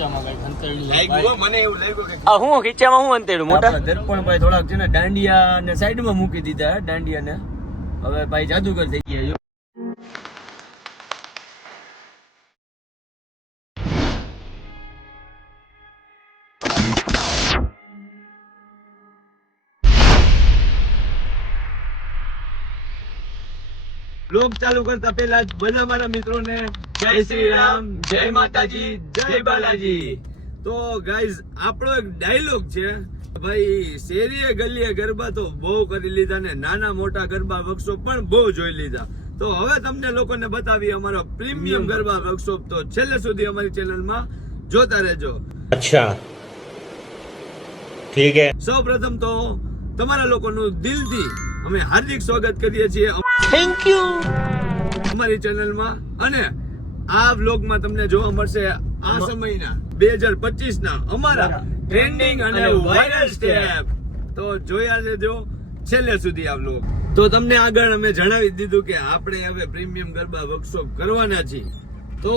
ખીચામાં કઈ અંતરડી લાગ્યું મને એવું લાગ્યું કે આ હું ખીચામાં હું અંતેડું મોટા દર્પણભાઈ થોડાક છે ને દાંડિયા ને સાઈડમાં મૂકી દીધા દાંડિયા ને હવે ભાઈ જાદુગર થઈ ગયા. લોક ચાલુ કરતા પહેલા જ બધા મારા મિત્રોને જય શ્રી રામ, જય માતાજી, જય બાલાજી. તો ગાઈઝ આપણો એક ડાયલોગ છે ભાઈ, શેરીએ ગલીએ ગરબા તો બહુ કરી લીધા ને નાના મોટા ગરબા વર્કશોપ પણ બહુ જોઈ લીધા. તો હવે તમને લોકોને બતાવીએ અમારો પ્રીમિયમ ગરબા વર્કશોપ. તો છેલ્લે સુધી અમારી ચેનલમાં જોતા રહેજો. અચ્છા ઠીક હે. સૌ પ્રથમ તો તમારા લોકોનું દિલથી અમે હાર્દિક સ્વાગત કરીએ છીએ થેન્ક યુ અમારી ચેનલમાં. અને આ વ્લોગમાં તમને જોવા મળશે આ સમયના 2025 ના અમારા ટ્રેન્ડિંગ અને વાયરલ સ્ટેપ. તો જોયા લેજો છેલ્લે સુધી આ વ્લોગ. તો તમને આગળ અમે જણાવી દીધું કે આપણે હવે પ્રીમિયમ ગરબા વર્કશોપ કરવાના છીએ. તો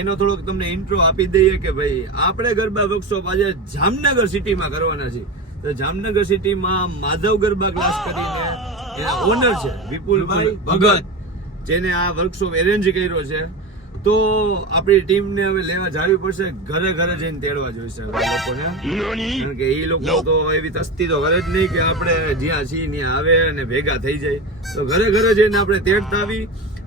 એનો થોડોક તમને ઇન્ટ્રો આપી દઈએ કે ભાઈ આપણે ગરબા વર્કશોપ આજે જામનગર સિટીમાં કરવાના છીએ. તો જામનગર સિટીમાં માધવ ગરબા ક્લાસ કરીને એના ઓનર છે વિપુલભાઈ ભગત, જેને આ વર્કશોપ એરેન્જ કર્યો છે. તો આપણી ટીમને હવે લેવા જવી પડશે, ઘરે ઘરે જઈને તેડવા જોઈશે લોકોને, કારણ કે એ લોકો તો એવી તસ્તી તો કરે જ નહીં કે આપણે જ્યાં છીએ ત્યાં આવે અને ભેગા થઈ જાય. તો ઘરે ઘરે જઈને આપણે તેડતા આવી.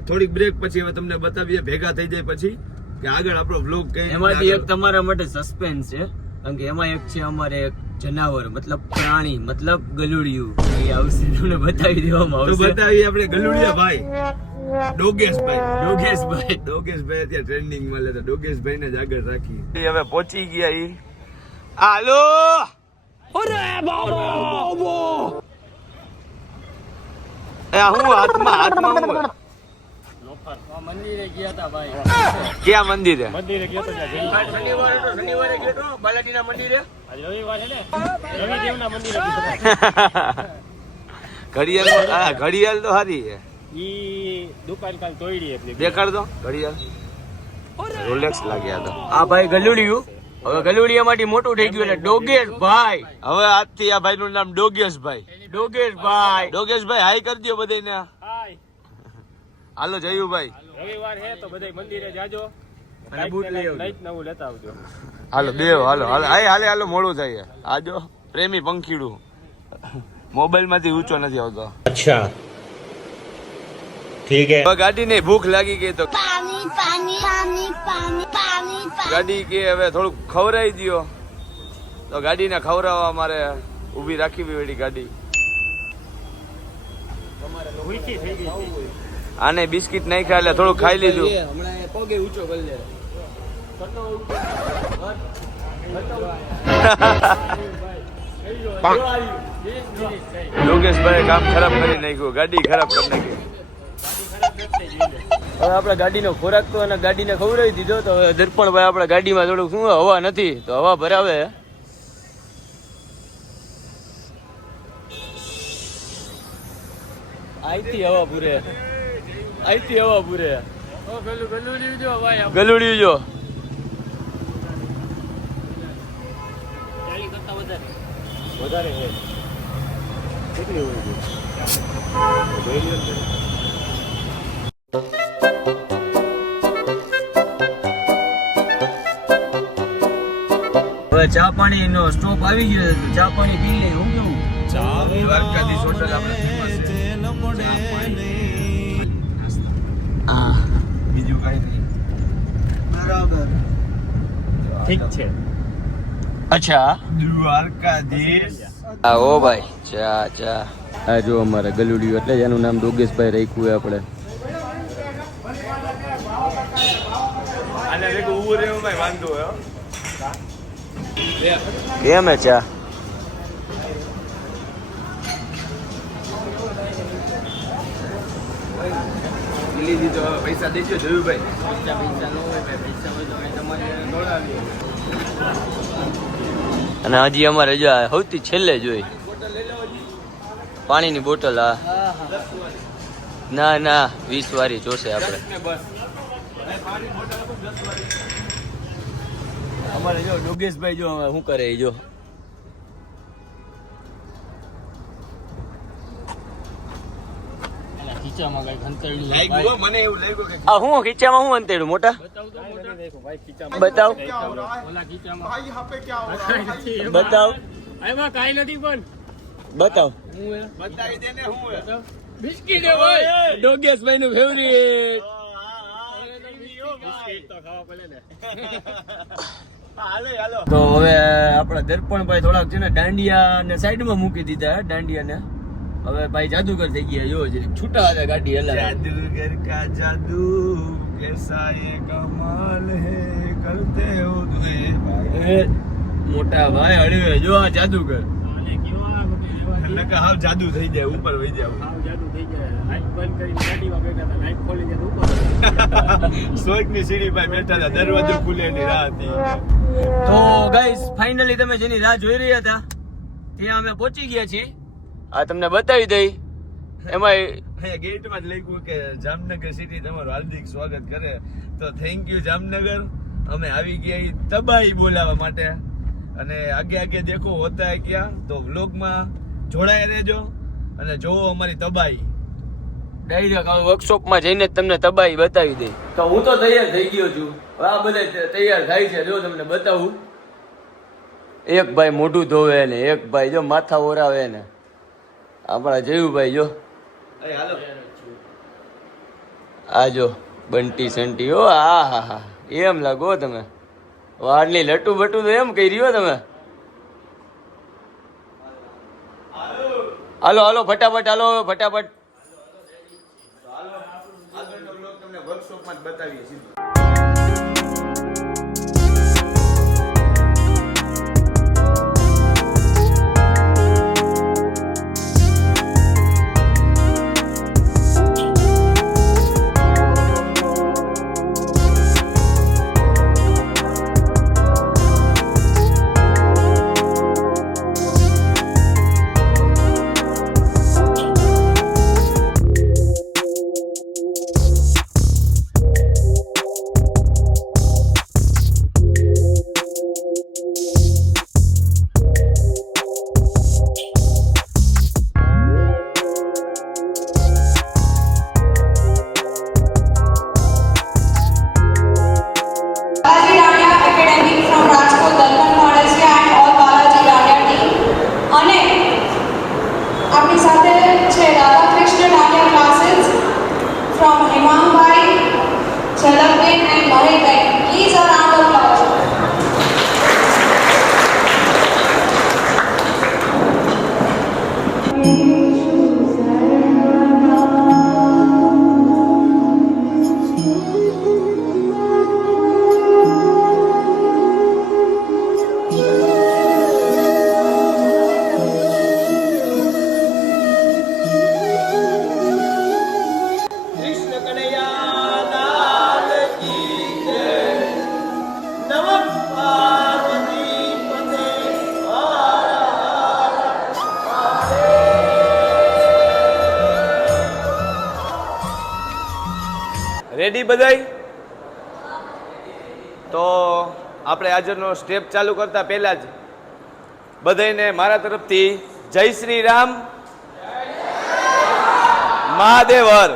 થોડીક બ્રેક પછી હવે તમને બતાવીએ ભેગા થઈ જાય પછી કે આગળ આપણો વ્લોગ કઈ. એમાંથી એક તમારા માટે સસ્પેન્સ છે, કારણ કે એમાં એક છે અમારે એક જનાવર મતલબ પ્રાણી મતલબ ગલુડિયું, એ આવશે તમને બતાવી દેવામાં તો આવશે. બતાવીએ આપણે ગલુડિયા ભાઈ ડોગેશભાઈ ડોગેશભાઈ અત્યારે ટ્રેન્ડિંગ માં લેતા ડોગેશભાઈ ને જ આગળ રાખી. હવે પહોંચી ગયા ઈ. હાલો અરે બાબો હું હાથમાં હું મંદિરે ગયા હતા ભાઈ. ક્યાં મંદિરે? મંદિરે ગયો તો શનિવારે ગયો તો બાલાજીના મંદિરે. આજે રવિવાર છે ને, રવિદેવના મંદિરે ગયો. ઘડિયાળ તો સારી છે. ઈ દુકાન કાલ તોડી એટલે દેખાડ દો ઘડિયાળ. રોલેક્સ લાગ્યા તો. આ ભાઈ ગલુડિયું હવે ગલુડિયા માંથી મોટું થઈ ગયું એટલે ડોગેશભાઈ. હવે આજથી આ ભાઈ નું નામ ડોગેશભાઈ. ડોગેશભાઈ હાઈ કરી દો બધાને. હાય. હાલો જયુભાઈ. રવિવાર હે તો બધાય મંદિરે જાજો અને બૂટ લઈ આવજો. લાઈટ નવું લેતા આવજો. હાલો દેવ હાલો મોડું થાય. આજો પ્રેમી પંખીડું મોબાઈલ માંથી ઊંચો નથી આવતો. અચ્છા ઠીક હે. ગાડી ને ભૂખ લાગી ગઈ તો ગાડી કે હવે થોડુંક ખવડાવી દ્યો. તો ગાડીને ખવડાવવા મારે ઊભી રાખવી પડી ગાડી. ભૂખી થઈ ગઈ છે. આને બિસ્કિટ નાખ્યા એટલે થોડું ખાઈ લીધું. હમણાં પગે ઊંચો કરી લે. યોગેશભાઈ કામ ખરાબ કરી નાખ્યું, ગાડી ખરાબ કરી નાખી. હવે આપણે ગાડીનો ખોરાક તો અને ગાડીને ખવડાવી દીધો. તો હવે દર્પણભાઈ આપણે ગાડીમાં થોડુંક શું હવા નથી તો હવા ભરાવે. આઈથી હવા પૂરે. ઓ ગલુડિયું જો ભાઈ આમ ગલુડિયું જો ચાલી કરતા વધારે છે. કેટલી હોય છે? હવે ચા પાણી નો સ્ટોપ આવી ગયો છે. ચા પાણી પી લે. હું કેવું દ્વારકાધીશ હોટલ આપણે બીજું કઈ નહીં. બરાબર ઠીક છે. અચ્છા દ્વારકાધીશ. ઓ ભાઈ ચા આ જો અમારે ગલુડિયું એટલે જ એનું નામ ડોગેશભાઈ રાખ્યું હોય આપણે. આને ભેગું ઊભું રહેવું ભાઈ વાંધો હોય. કેમ હે ચા? લીધી તો પૈસા દેજો જોયુભાઈ. પૈસા ન હોય ભાઈ, પૈસા હોય તો તમારે દોડાવીએ. અને હજી અમારે જો સૌથી છેલ્લે જોઈ પાણીની બોટલ. હા ના 20 વાળી જોશે આપણે. અમારે જો યોગેશભાઈ જો શું કરે એ જો ખીચામાં કઈ ખંતેડી લાગ્યું મને એવું લાગ્યું કે આ હું ખીચામાં હું અંતેડું મોટા ભાઈ ખીચામાં બતાવ ઓલા ખીચામાં બતાવ એમાં કાઈ નથી પણ બતાવ બતાવી દે ને હું બિસ્કિટ હે ભાઈ યોગેશભાઈ નું ફેવરિટ બિસ્કિટ તો ખાવા પડે ને હાલો તો હવે આપણા દર્પણભાઈ થોડાક છે ને દાંડિયા ને સાઈડમાં મૂકી દીધા હે દાંડિયા ને હવે ભાઈ જાદુગર થઈ ગયા જો છૂટા હતા ગાડી હલાવે जादूगर का जादू कैसा ये कमाल है करते हो तुम्हें એ મોટા ભાઈ હળવે જો આ જાદુગર અને કેવા નકા હાવ જાદુ થઈ જાય ઉપર વહી જાવ હાવ જાદુ થઈ જાય લાઈટ બંધ કરીને ગાડીમાં બેઠા હતા લાઈટ ખોલી જાય ઉપર સોઈક ની સીડી પર બેઠા હતા દરવાજો ખુલેલી રાહ હતી તો ગાઈસ ફાઇનલી તમે જેની રાહ જોઈ રહ્યા હતા ત્યાં અમે પહોંચી ગયા છીએ આ તમને બતાવી દઈ એમાં અહીંયા ગેટ માં જ લખ્યું કે જામનગર સિટી તમારું હાર્દિક સ્વાગત કરે તો થેન્ક યુ જામનગર અમે આવી ગયા ઈ તબાહી બોલાવવા માટે અને આગે આગે દેખો હોતા હે ક્યાં તો વ્લોગમાં જોડાયા રહેજો અને જોવો અમારી તબાહી ડાયરેક્ટ આ વર્કશોપમાં જઈને જ તમને તબાહી બતાવી દઈ તો હું તો તૈયાર થઈ ગયો છું આ બધા તૈયાર થાય છે જો તમને બતાવું એક ભાઈ મોઢું ધોવે ને એક ભાઈ જો માથા ઓરાવે ને આપણા જયુભાઈ જો હાલો આ જો બંટી સંટી ઓ હા હા હા એમ લાગો તમે વાળની લટુ બટુ તો એમ કહી રહ્યો તમે હાલો હાલો ફટાફટ હાલો ફટાફટ આગળનો બ્લોગ તમને વર્કશોપમાં જ બતાવીએ છીએ Balaji Dadia Academy from Rajkot, Dalpan Modestia and all Balaji Dadia team. અને આપણી સાથે છે રાધાકૃષ્ણ દાંડિયા ક્લાસીસ from હિમાંગભાઈ, ઝલકબેન and મહેકબેન. Please a round of applause. Krishna Kanhaiya Lal કી જય નમઃ પાર્વતી પતે રેડી બધાય તો આપણે આજનો સ્ટેપ ચાલુ કરતા પહેલા જ બધાયને મારા તરફથી જય શ્રી રામ મહાદેવર.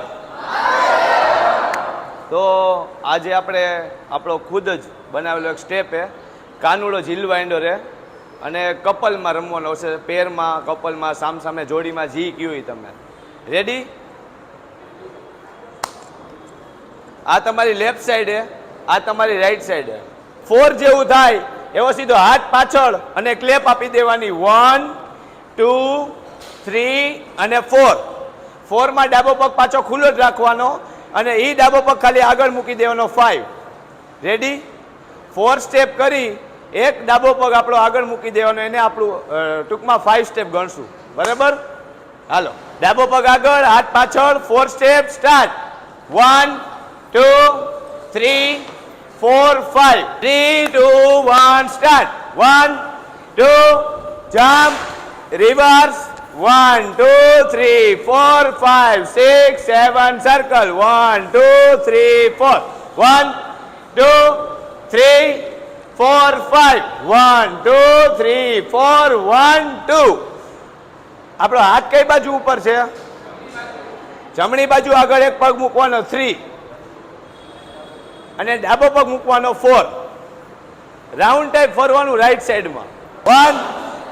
તો આજે આપણે આપણો ખુદ જ બનાવેલો એક સ્ટેપ છે કાનુડો ઝીલવાઈન્ડો રે અને કપલમાં રમવાનો છે પેરમાં કપલમાં સામસામે જોડીમાં જી કયું તમે રેડી. આ તમારી લેફ્ટ સાઈડ છે આ તમારી રાઈટ સાઈડ છે 4 જેવું થાય એવો સીધો હાથ પાછળ અને ક્લેપ આપી દેવાની 1 2 3 અને 4 માં ડાબો પગ પાછો ખુલ્લો જ રાખવાનો અને એ ડાબો પગ ખાલી આગળ મૂકી દેવાનો 5 રેડી. 4 સ્ટેપ કરી એક ડાબો પગ આપણો આગળ મૂકી દેવાનો એને આપણું ટૂંકમાં 5 સ્ટેપ ગણશું બરાબર. હાલો ડાબો પગ આગળ હાથ પાછળ 4 step start 1 2 3 4 5 3 2 1 start 1 2 jump reverse 1 2 3 4 5 6 7 circle 1 2 3 4 1 2 3 4 5 1 2 3 4 1 2 આપણો હાથ કઈ બાજુ ઉપર છે જમણી બાજુ આગળ એક પગ મૂકવાનો 3 અને ડાબો પગ મૂકવાનો 4 રાઉન્ડ ટાઈપ ફરવાનું રાઈટ સાઈડમાં 1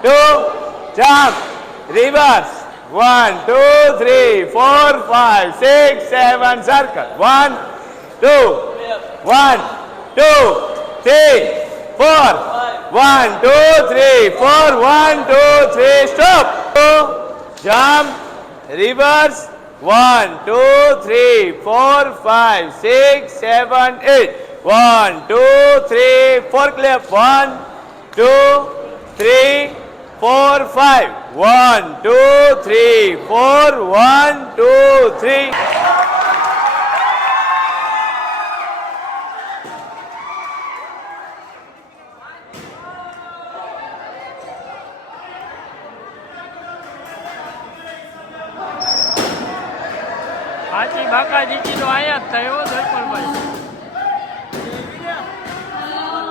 2 jump reverse 1 2 3 4 5 6 7 circle 1 2 1 2 3 4 1 2 3 4 1 2 3 stop jump reverse 1 2 3 4 5 6 7 8 1 2 3 4 clap 1 2 3 4 5 1 2 3 4 1 2 3 સાચી બાકા જીતી તો આયા જ થયો દર્પણભાઈ.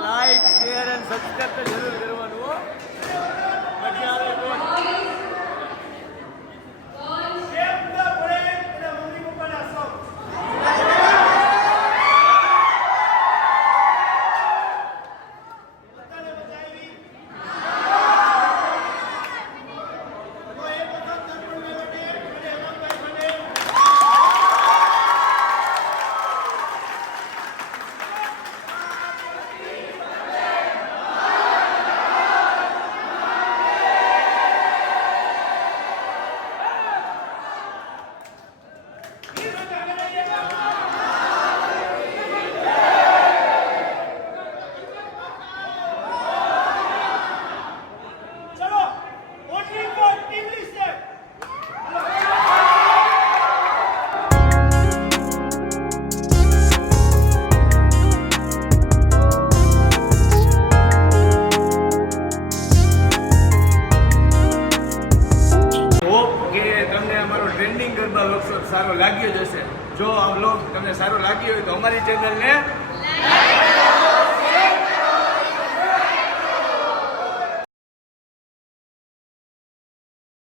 લાઈક શેર અને સબસ્ક્રાઇબ તો જરૂર કરવાનું હો. મજા આવે તો ટ્રેન્ડિંગ ગરબા વર્કશોપ સારો લાગ્યો જ હશે. જો આ બ્લોગ તમને સારો લાગ્યો હોય તો અમારી ચેનલને